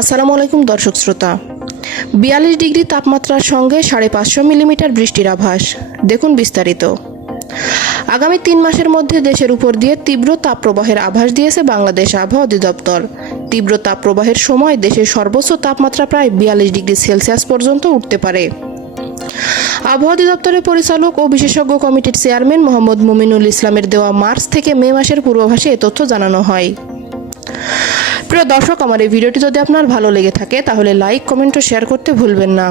আসসালামু আলাইকুম, দর্শক শ্রোতা। বিয়াল্লিশ ডিগ্রি তাপমাত্রার সঙ্গে সাড়ে পাঁচশো মিলিমিটার বৃষ্টির আভাস। দেখুন বিস্তারিত। আগামী তিন মাসের মধ্যে দেশের উপর দিয়ে তীব্র তাপপ্রবাহের আভাস দিয়েছে বাংলাদেশ আবহাওয়া অধিদপ্তর। তীব্র তাপপ্রবাহের সময় দেশের সর্বোচ্চ তাপমাত্রা প্রায় বিয়াল্লিশ ডিগ্রি সেলসিয়াস পর্যন্ত উঠতে পারে। আবহাওয়া অধিদপ্তরের পরিচালক ও বিশেষজ্ঞ কমিটির চেয়ারম্যান মোহাম্মদ মুমিনুল ইসলামের দেওয়া মার্চ থেকে মে মাসের পূর্বাভাসে এ তথ্য জানানো হয়। প্রিয় দর্শক, আমার এই ভিডিওটি যদি আপনার ভালো লেগে থাকে, তাহলে লাইক কমেন্ট ও শেয়ার করতে ভুলবেন না।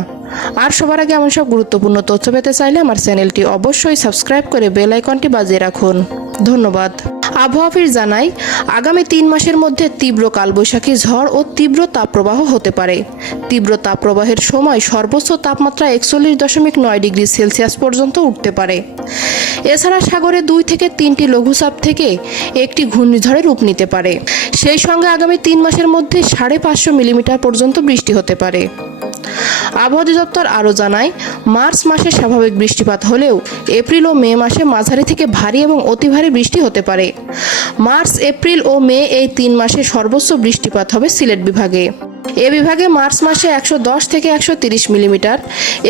আর সবার আগে এমন সব গুরুত্বপূর্ণ তথ্য পেতে চাইলে আমার চ্যানেলটি অবশ্যই সাবস্ক্রাইব করে বেল আইকনটি বাজিয়ে রাখুন। ধন্যবাদ। আবহাওয়া অফিস জানায়, আগামী তিন মাসের মধ্যে তীব্র কালবৈশাখী ঝড় ও তীব্র তাপপ্রবাহ হতে পারে। তীব্র তাপপ্রবাহের সময় সর্বোচ্চ তাপমাত্রা একচল্লিশ দশমিক নয় ডিগ্রি সেলসিয়াস পর্যন্ত উঠতে পারে। এছাড়া সাগরে দুই থেকে তিনটি লঘুচাপ থেকে একটি ঘূর্ণিঝড়ে রূপ নিতে পারে। সেই সঙ্গে আগামী তিন মাসের মধ্যে সাড়ে পাঁচশো মিলিমিটার পর্যন্ত বৃষ্টি হতে পারে। আবহাওয়া অধিদপ্তর আরও জানায়, মার্চ মাসে স্বাভাবিক বৃষ্টিপাত হলেও এপ্রিল ও মে মাসে মাঝারি থেকে ভারী এবং অতি ভারী বৃষ্টি হতে পারে। মার্চ, এপ্রিল ও মে এই তিন মাসে সর্বোচ্চ বৃষ্টিপাত হবে সিলেট বিভাগে। এ বিভাগে মার্চ মাসে একশো দশ থেকে একশো তিরিশ মিলিমিটার,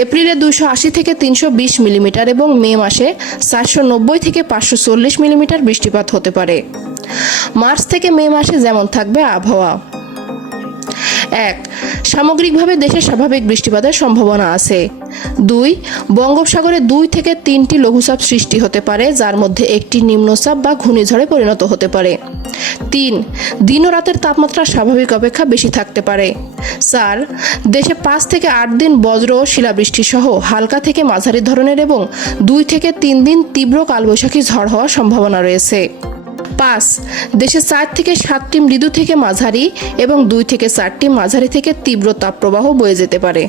এপ্রিলে দুশো আশি থেকে তিনশো বিশ মিলিমিটার এবং মে মাসে চারশো নব্বই থেকে পাঁচশো চল্লিশ মিলিমিটার বৃষ্টিপাত হতে পারে। মার্চ থেকে মে মাসে যেমন থাকবে আবহাওয়া। এক, সামগ্রিকভাবে দেশে স্বাভাবিক বৃষ্টিপাতের সম্ভাবনা আছে। দুই, বঙ্গোপসাগরে দুই থেকে তিনটি লঘুচাপ সৃষ্টি হতে পারে, যার মধ্যে একটি নিম্নচাপ বা ঘূর্ণিঝড়ে পরিণত হতে পারে। তিন, দিন ও রাতের তাপমাত্রা স্বাভাবিক অপেক্ষা বেশি থাকতে পারে। চার, দেশে পাঁচ থেকে আট দিন বজ্র ও শিলাবৃষ্টি সহ হালকা থেকে মাঝারি ধরনের এবং দুই থেকে তিন দিন তীব্র কালবৈশাখী ঝড় হওয়ার সম্ভাবনা রয়েছে। পাঁচ দেশে চার থেকে সাতটি মৃদু থেকে মাঝারি এবং দুই থেকে চারটি মাঝারি থেকে তীব্র তাপপ্রবাহ বয়ে যেতে পারে।